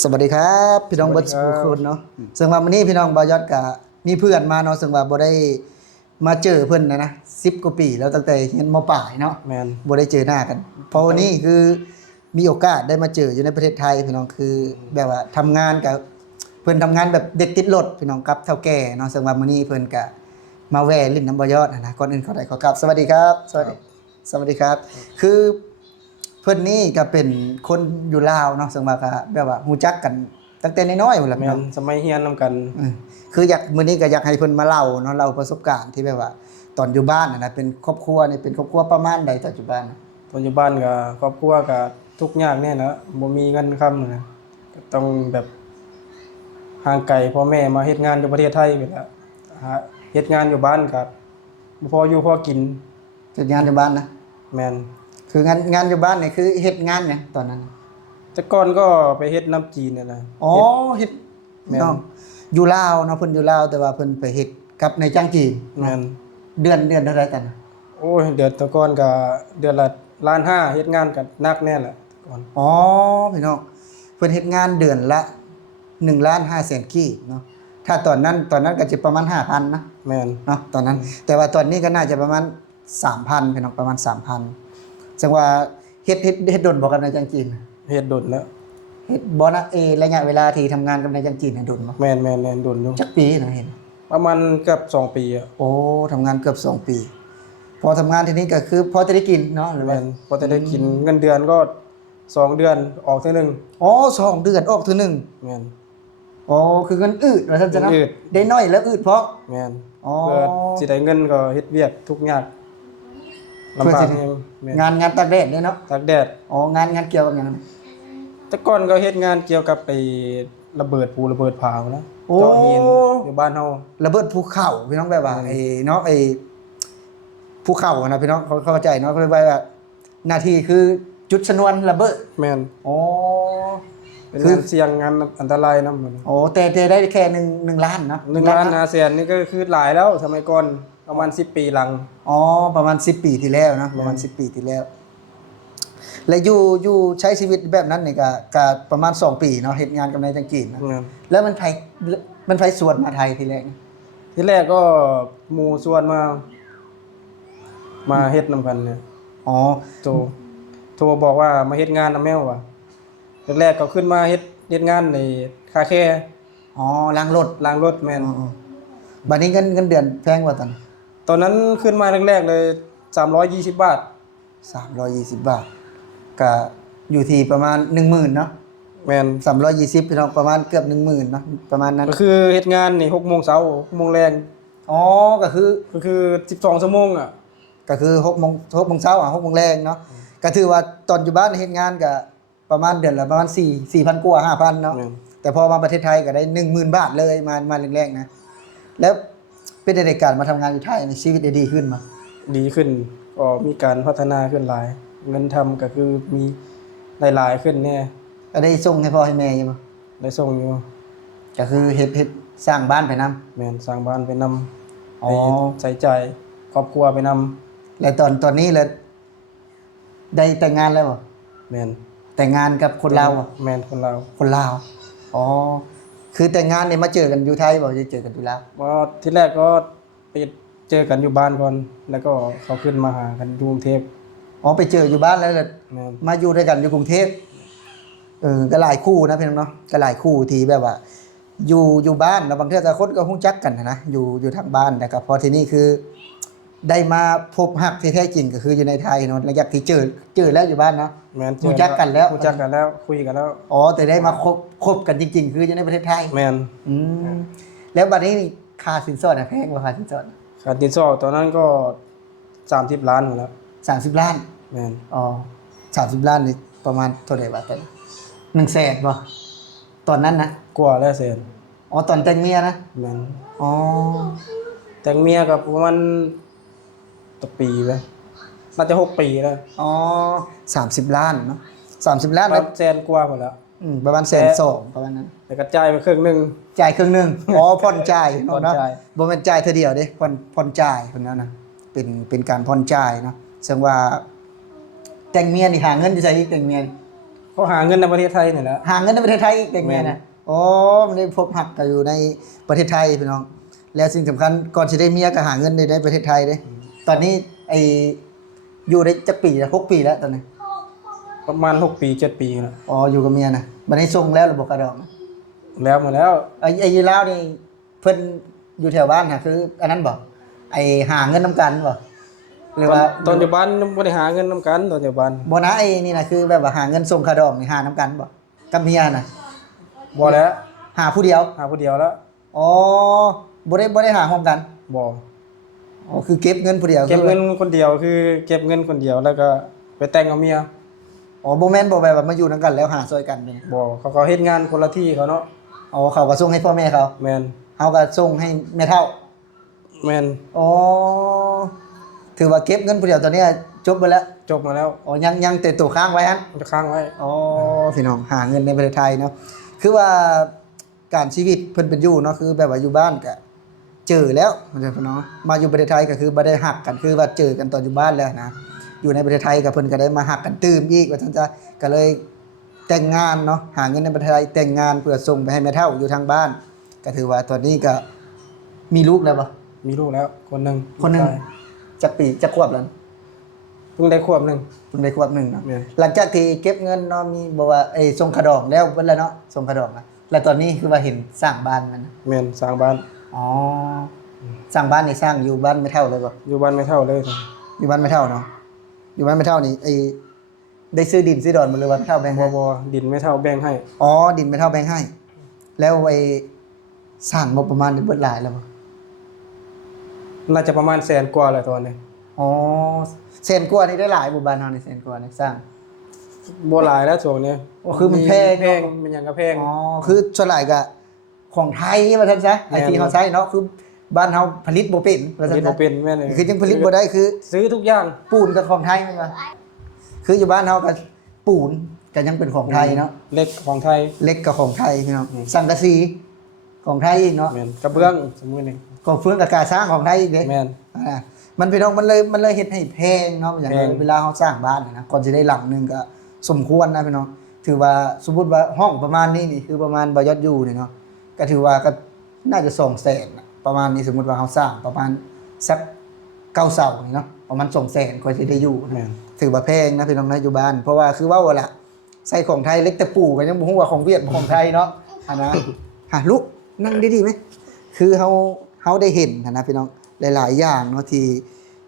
สวัสดีครับพี่น้องเบิร์ดสกูคนเนาะซึ่งว่าวันนี้พี่น้องบอยอดกะมีเพื่อนมาเนาะซึ่งว่าบ่ได้มาเจอเพื่อนนะ10 กว่าปีแล้วตั้งแต่เรียนมปลายเนาะแมนบ่ได้เจอหน้ากันเพราะวันนี้คือมีโอกาสได้มาเจออยู่ในประเทศไทยพี่น้องคือแบบว่าทำงานกับเพิ่นทำงานแบบเด็กติดรถพี่น้องกับเฒ่าแก่เนาะซึ่งว่ามื้อนี้เพิ่นกะมาแวะลิ้นน้ำบอยอดนะก่อนอื่นขอได้ขอกราบสวัสดีครับสวัสดีครับคือ เพิ่นนี่ก็เป็นคนอยู่ลาวเนาะซึ่งว่าก็แบบว่าฮู้จักกันตั้งแต่น้อยๆพุ่นล่ะ แม พี่น้ น องสมัยเฮียนนำกัน คืออยากมื้อนี้ก็อยากให้เพิ่นมาเล่าเนาะเล่าประสบการณ์ที่แบบว่าตอนอยู่บ้านนะเป็นครอบครัวนี่เป็นครอบครัวประมาณใดปัจจุบันน่ะปัจจุบันก็ครอบครัวก็ทุกข์ยากเนี่ยนะบ่มีเงินค้ำนะก็ต้องแบบห่างไกลพ่อแม่มาเฮ็ดงานอยู่ประเทศไทยไปแล้วหาเฮ็ดงานอยู่บ้านก็บ่พออยู่พอกินเฮ็ดงานอยู่บ้านนะ แมนคืองานอยู่บ้านนี่คือเฮ็ดงานหยังตอนนั้นแต่ก่อนก็ไปเฮ็ดน้ำจีนนี่แหละอ๋อเฮ็ด แม่น น้องอยู่ลาวเนาะเพิ่นอยู่ลาวแต่ว่าเพิ่นไปเฮ็ดกับนายจ้างจีน แมน เดือนเท่าไหร่กันน่ะ โอ้ยเดือนแตะก่อนก็เดือนละ1,500,000เฮ็ดงานก็หนักแน่แหละแต่ก่อน อ๋อพี่น้องเพิ่นเฮ็ดงานเดือนละ1,500,000กีบเนาะถ้าตอนนั้นก็จะประมาณ 5,000 นะ แมน เนาะตอนนั้นแต่ว่าตอนนี้ก็น่าจะประมาณ 3,000พี่น้องประมาณ 3,000จังว่าเฮ็ดดนบ่กับนายจ้างจีนเฮ็ดดนแล้ว เฮ็ดบ่นะระยะเวลาที่ทำงานกับนายจ้างจีนเนี่ยดนบ่ แมนดนอยู่ จักปีนะเห็น ประมาณเกือบ2 ปีอ่ะ โอ้ทำงานเกือบ2 ปี พอทำงานทีนี้ก็คือพอจะได้กินเนาะหรือ แม ว่าน พอจะได้กินเงินเดือนก็2 เดือนออกเทื่อนึง อ๋อ2 เดือนออกเทื่อนึง แมน อ๋อคือเงินอืดว่าซั่นซะนะ เงินอืด ได้น้อยแล้วอืดเพราะ แมน อ๋อ เพื่อสิได้เงินก็เฮ็ดเวียกทุกยากลำบาก เพื่อสิ แฮงแม่น งานตากแดดเนี่ยเนาะ ตากแดด อ๋องานเกี่ยวกับหยังนะ แต่ก่อนก็เฮ็ดงานเกี่ยวกับไอ้ระเบิดภูระเบิดผาวนะ โอ้ เจาะหินอยู่บ้านเฮา ระเบิดภูเขาพี่น้องแบบว่าไอ้เนาะไอ้ภูเขาอะนะพี่น้องเขาเข้าใจเนาะเขาเรียกว่าหน้าที่คือจุดชนวนระเบิด แม่น อ๋อ เป็น คือ งานเสี่ยงงานอันตรายนำมัน โอ้แต่ได้แค่1 ล้านเนาะ 1 ล้าน5แสนนี่ก็คือหลายแล้วสมัยก่อนประมาณ10 ปีหลัง อ๋อประมาณ10 ปีที่แล้วเนาะประมาณ10 ปีที่แล้ว และอยู่ใช้ชีวิตแบบนั้นนี่ก็ประมาณ2 ปีเนาะเฮ็ดงานกับนายจังจีนนะ แม่น แล้วมันไผสวนมาไทยทีแรกนี่ ที่แรกก็หมู่ชวนมาเฮ็ดนำกันเนี่ย อ๋อ โทรบอกว่ามาเฮ็ดงานนำแมวว่ะแรกๆก็ขึ้นมาเฮ็ดงานในคาแคร์ อ๋อล้างรถ ล้างรถแม่น อ๋อบัดนี้เงินเดือนแพงกว่าตอนนั้น ตอนนั้นขึ้นมาแรกๆเลย320 บาท 320 บาทก็อยู่ที่ประมาณ 10,000เนาะ แม่น 320พี่น้องประมาณเกือบ 10,000เนาะประมาณนั้น ก็คือเฮ็ดงานนี่6 โมงเช้า6 โมงแรง อ๋อก็คือ12 ชั่วโมงอ่ะ 6 โมงเช้า6 โมงแรงเนาะก็ถือว่าตอนอยู่บ้านเฮ็ดงานก็ประมาณเดือนละประมาณ4,000 กว่า 5,000 เนาะ แม่น แต่พอมาประเทศไทยก็ได้ 10,000 บาทเลยมาแรกๆนะแล้วเป็นในการมาทำงานอยู่ไทยในชีวิตได้ดีขึ้นมา ดีขึ้นก็มีการพัฒนาขึ้นหลาย เงินทำก็คือมีหลายๆขึ้นแน่ ก็ได้ส่งให้พ่อให้แม่อยู่บ่ ได้ส่งอยู่ ก็คือเฮ็ดสร้างบ้านไปนำ แม่นสร้างบ้านไปนำ อ๋อ ไปใช้จ่ายครอบครัวไปนำ แล้วตอนนี้แล้วได้แต่งงานแล้วบ่ แม่น แต่งงานกับคนลาวบ่ แม่นคนลาว คนลาว อ๋อ คือแต่งงานเนี่ยมาเจอกันอยู่ไทยบ่จะเจอกันอยู่ลาว ว่าที่แรกก็ไปเจอกันอยู่บ้านก่อน แล้วก็เขาขึ้นมาหากันที่กรุงเทพ อ๋อไปเจออยู่บ้านแล้วก็ แม่น มาอยู่ด้วยกันอยู่กรุงเทพก็หลายคู่นะพี่น้องเนาะก็หลายคู่ที่แบบว่า อยู่บ้านแล้วบางเทื่อก็คนก็ฮู้จักกันนะอยู่ทางบ้านแต่ก็พอที่นี่คือ ได้มาพบฮักที่แท้จริงก็คืออยู่ในไทยเนาะหลังจากที่เจอแล้วอยู่บ้านเนาะ แม่น รู้จักกันแล้ว รู้จักกันแล้วคุยกันแล้ว อ๋อแต่ได้มาคบกันจริง ๆ คืออยู่ในประเทศไทย แม่น อืมแล้วบัดนี้ค่าสินสอดแพงกว่าค่าสินสอด ค่าติดสอบตอนนั้นก็30 ล้านหมดแล้ว 30 ล้าน แม่น อ๋อ30 ล้านนี่ประมาณเท่าไหร่บาทแต่100,000บ่ตอนนั้นนะ กว่าแล้วแสน อ๋อตอนแต่งเมียนะ แม่น อ๋อ แต่งเมียก็ประมาณตปีแล้วน่าจะ6 ปีแล้ว อ๋อ30 ล้านเนาะ30 ล้าน ป แล้ ระ ว มาณแสนกว่าหมดแล้ว ประมาณ120,000ประมาณนั้น แต่กระจายไปครึ่งหนึง จ่ายครึ่งหนึงอ๋อผ่อนจ่าย ผ่อน เนาะ จ่าย บ่แม่นจ่ายเทื่อเดียวเด้ผ่อนจ่ายเพิ่นนั้นน่ะเป็นการผ่อนจ่ายเนาะซึ่งว่าแต่งเมียนี่หาเงินอยู่ไสอีกแต่งเมียนี่ เขาหาเงินในประเทศไทยนี่แหละ หาเงินในประเทศไทยอีกเป็นไง แม่ นะ น อ๋อมันได้พบหักกันอยู่ในประเทศไทยพี่น้อง แล้วสิ่งสำคัญก่อนสิได้เมียก็หาเงินในประเทศไทยเด้ตอนนี้ไออยู่ได้จักปีละ6 ปีแล้วตอนนี้ ประมาณ6 ปี 7 ปีแล้ว อ๋ออยู่กับเมียนะบัดนี้ส่งแล้วระบบกระดองนะ แล้วมาแล้ว ไอ้ยีราวนี่เพิ่นอยู่แถวบ้านค่ะคืออันนั้นบ่ไอหาเงินนํกันบ่หรือว่า ตอนอยู่บ้านบ่ได้หาเงินนํกันตอนอยู่บ้าน บ่นะไอ้นี่นะคือแบบว่าหาเงินส่งค่าดอกนี่หานํกันบ่กับเมียน่ะ บ่แล้ว หาผู้เดียว หาผู้เดียวแล้ว อ๋อบ่ได้หาพร้อมกัน บ่ อ๋อคือเก็บเงินผู้เดียว เก็บเงินคนเดียวคือเก็บเงินคนเดียวแล้วก็ไปแต่งเอาเมีย อ๋อบ่แม่นบ่แบบว่ามาอยู่นํกันแล้วหาซอยกันเป็น บ่เขาเฮ็ดงานคนละที่เขาเนาะ อ๋อเขาก็ส่งให้พ่อแม่เขา แม่น เฮาก็ส่งให้แม่เฒ่า แม่น อ๋อถือว่าเก็บเงินผู้เดียวตอนนี้จบไปแล้ว จบมาแล้ว อ๋อยังแต่ตัวค้างไว้ฮะ มันจะค้างไว้ อ๋อพี่น้องหาเงินในประเทศไทยเนาะคือว่าการชีวิตเพิ่นเป็นอยู่เนาะคือแบบว่าอยู่บ้านก็เจอแล้วมันจะเนาะมาอยู่ประเทศไทยก็คือบ่ได้หักกันคือว่าเจอกันตอนอยู่บ้านแล้วนะอยู่ในประเทศไทยก็เพิ่นก็ได้มาหักกันตื้มอีกว่าซั่นจ้ะก็เลยแต่งงานเนาะหาเงินในประเทศไทยแต่งงานเพื่อส่งไปให้แม่เฒ่าอยู่ทางบ้าน ก็ถือว่าตอนนี้ก็มีลูกแล้วบ่ มีลูกแล้วคนหนึง คนหนึง ใช่ จักปีจักขวบแล้ว เพิ่งได้ขวบหนึง เพิ่งได้ขวบหนึงเนาะ แม่น หลังจากที่เก็บเงินเนาะมีบอกว่าไอ้ส่งขะดองแล้วเบิ่นแล้วเนาะส่งขะดองนะแล้วตอนนี้คือว่าเห็นสร้างบ้านมันนะ แม่นสร้างบ้าน อ๋อสร้างบ้านนี่สร้างอยู่บ้านไม่เท่าเลยบ่ อยู่บ้านไม่เท่าเลย อยู่บ้านไม่เท่าเนาะอยู่บ้านไม่เท่านี่ไอ้ได้ซื้อดินซื้อดอนหมดเลยว่าไม่เท่าแบ่งให้ บ่ดินไม่เท่าแบ่งให้ อ๋อดินไม่เท่าแบ่งให้ แล้วไอ้สร้างงบประมาณนี่เบิดหลายแล้วบ่ น่าจะประมาณแสนกว่าแหละตอนนี้ อ๋อแสนกว่านี่ได้หลายหมู่บ้านเฮานี่แสนกว่านี่สร้าง บ่หลายแล้วช่วงนี้ โอ้คือมันแพง แพงมันหยังก็แพง อ๋อคือส่วนหลายก็ของไทยว่าซั่นซะไอ้ที่เฮาใช้เนาะคือบ้านเฮาผลิตบ่เป็นว่าซั่น เฮ็ด ซะ บ่เป็นแม่นเลย คือยังผลิตบ่ได้คือ ซื้อทุกอย่าง ปูนกับของไทยแม่นบ่คืออยู่บ้านเฮาก็ปูนก็ยังเป็นของไทยเนาะ เล็กของไทย เหล็กกับของไทยพี่น้องสังกะสีของไทยอีกเนาะ แม่นกระเบื้องสมมุตินี่ ของเฟืองกับการสร้างของไทยอีกเด้ แม่น อ่ามันพี่น้องมันเลยเฮ็ดให้แพงเนาะอย่าง แพง เวลาเฮาสร้างบ้านนะก่อนสิได้หลังหนึงก็สมควรนะพี่น้องถือว่าสมมุติว่าห้องประมาณนี้นี่คือประมาณบ่ยอดอยู่นี่เนาะก็ถือว่าก็น่าจะ200,000น่ะประมาณนี้สมมุติว่าเฮาสร้างประมาณสัก9เสานี่เนาะประมาณ200,000กว่าสิได้อยู่ แม่น ถือว่าแพงนะพี่น้องนะอยู่บ้าน เพราะว่าคือว่าล่ะใส่ของไทยเล็กแต่ปู่ก็ยังบ่ฮู้ว่าของเวียดของไทยเนาะอันนะ หาลูกนั่งดีๆไหมคือเฮาได้เห็นนะพี่น้องหลายๆอย่างเนาะที่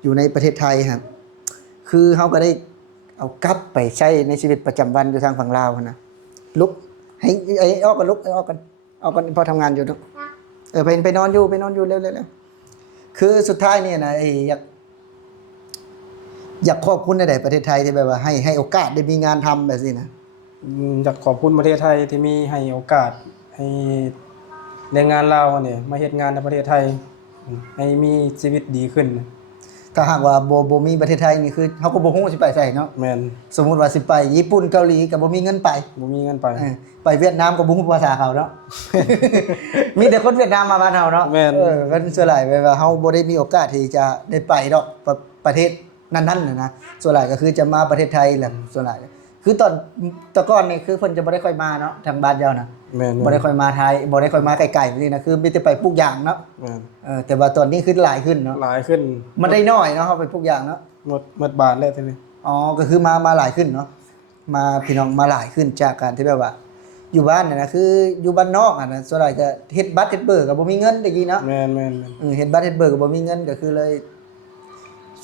อยู่ในประเทศไทยครับคือเฮาก็ได้เอากลับไปใช้ในชีวิตประจำวันอยู่ทางฝั่งลาวนะลุกให้ไอ้ออกกันลุกไอ้ออกกันพอทำงานอยู่ทุกไปนอนอยู่เร็วๆคือสุดท้ายเนี่ยนะไอ้อยากขอบคุณในประเทศไทยที่แบบว่าให้โอกาสได้มีงานทำแบบนี้นะ อยากขอบคุณประเทศไทยที่มีให้โอกาสให้แรงงานลาวเนี่ยมาเฮ็ดงานในประเทศไทยให้มีชีวิตดีขึ้น ถ้าหากว่าบ่มีประเทศไทยนี่คือเฮาก็บ่ฮู้สิไปไสเนาะ แม่น สมมุติว่าสิไปญี่ปุ่นเกาหลีก็บ่มีเงินไป บ่มีเงินไป ไปเวียดนามก็บ่ฮู้ภาษาเขาเนาะ มีแต่คนเวียดนามมาบ้านเฮาเนาะ แม่น มันส่วนหลายไปว่าเฮาบ่ได้มีโอกาสที่จะได้ไปดอกประเทศนั้นๆน่ะนะส่วนหลายก็คือจะมาประเทศไทยแหละส่วนหลายคือตอนแต่ก่อนนี่คือเพิ่นจะบ่ได้ค่อยมาเนาะทางบ้านเจ้านะ แม่น บ่ได้ค่อยมาไทยบ่ได้ค่อยมาไกลๆแบบนี้นะคือมีแต่ไปปลูกยางเนาะ แม่น แต่ว่าตอนนี้คือหลายขึ้นเนาะ หลายขึ้น มันได้น้อยเนาะเฮาไปปลูกยางเนาะ หมดบาทแล้วทีนี้ อ๋อ ก็คือมาหลายขึ้นเนาะ มาพี่น้องมาหลายขึ้นจากการที่แบบว่า อยู่บ้านน่ะนะคืออยู่บ้านนอกอ่ะนะส่วนใหญ่ก็เฮ็ดบัตรเฮ็ดเบอร์ก็บ่มีเงินตะกี้เนาะ แม่น เฮ็ดบัตรเฮ็ดเบอร์ก็บ่มีเงินก็คือเลย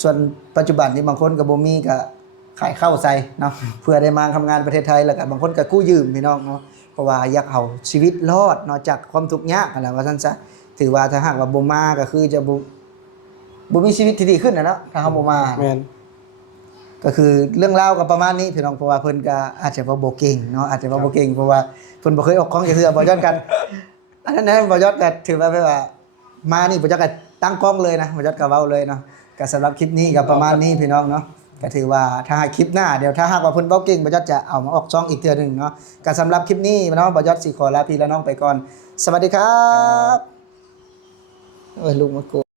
ส่วนปัจจุบันนี่บางคนก็บ่มีก็ขายข้าวใส่เนาะ เพื่อได้มาทำงานประเทศไทยแล้วก็บางคนก็กู้ยืมพี่น้องเนาะ เพราะว่าอยากเอาชีวิตรอดเนาะจากความทุกข์ยากนั่นแหละว่าซั่นซะถือว่าถ้าหากว่าบ่มาก็คือจะบ่มีชีวิตที่ดีขึ้นน่ะเนาะถ้าเฮาบ่มา แม่น ก็คือเรื่องราวก็ประมาณนี้พี่น้องเพราะว่าเพิ่นก็อาจจะบ่เก่งเนาะอาจจะบ่เก่งเพราะว่าเพิ่นบ่เคยออกกล้องจักเทื่อบ่ย้อนกัน อันนั้นนะบ่ย้อนก็ถือว่าแบบว่ามานี่บ่ย้อนก็ตั้งกล้องเลยนะบ่ย้อนก็เว้าเลยเนาะก็สำหรับคลิปนี้ก็ประมาณนี้พี่น้องเนาะก็ถือว่าถ้าคลิปหน้าเดี๋ยวถ้าหากว่าเพิ่นเว้าเก่งบ่ย้อนจะเอามาออกช่องอีกเทื่อหนึงเนาะก็สำหรับคลิปนี้เนาะบ่ย้อนสิขอลาพี่และน้องไปก่อนสวัสดีครับโอ้ยลูกมาก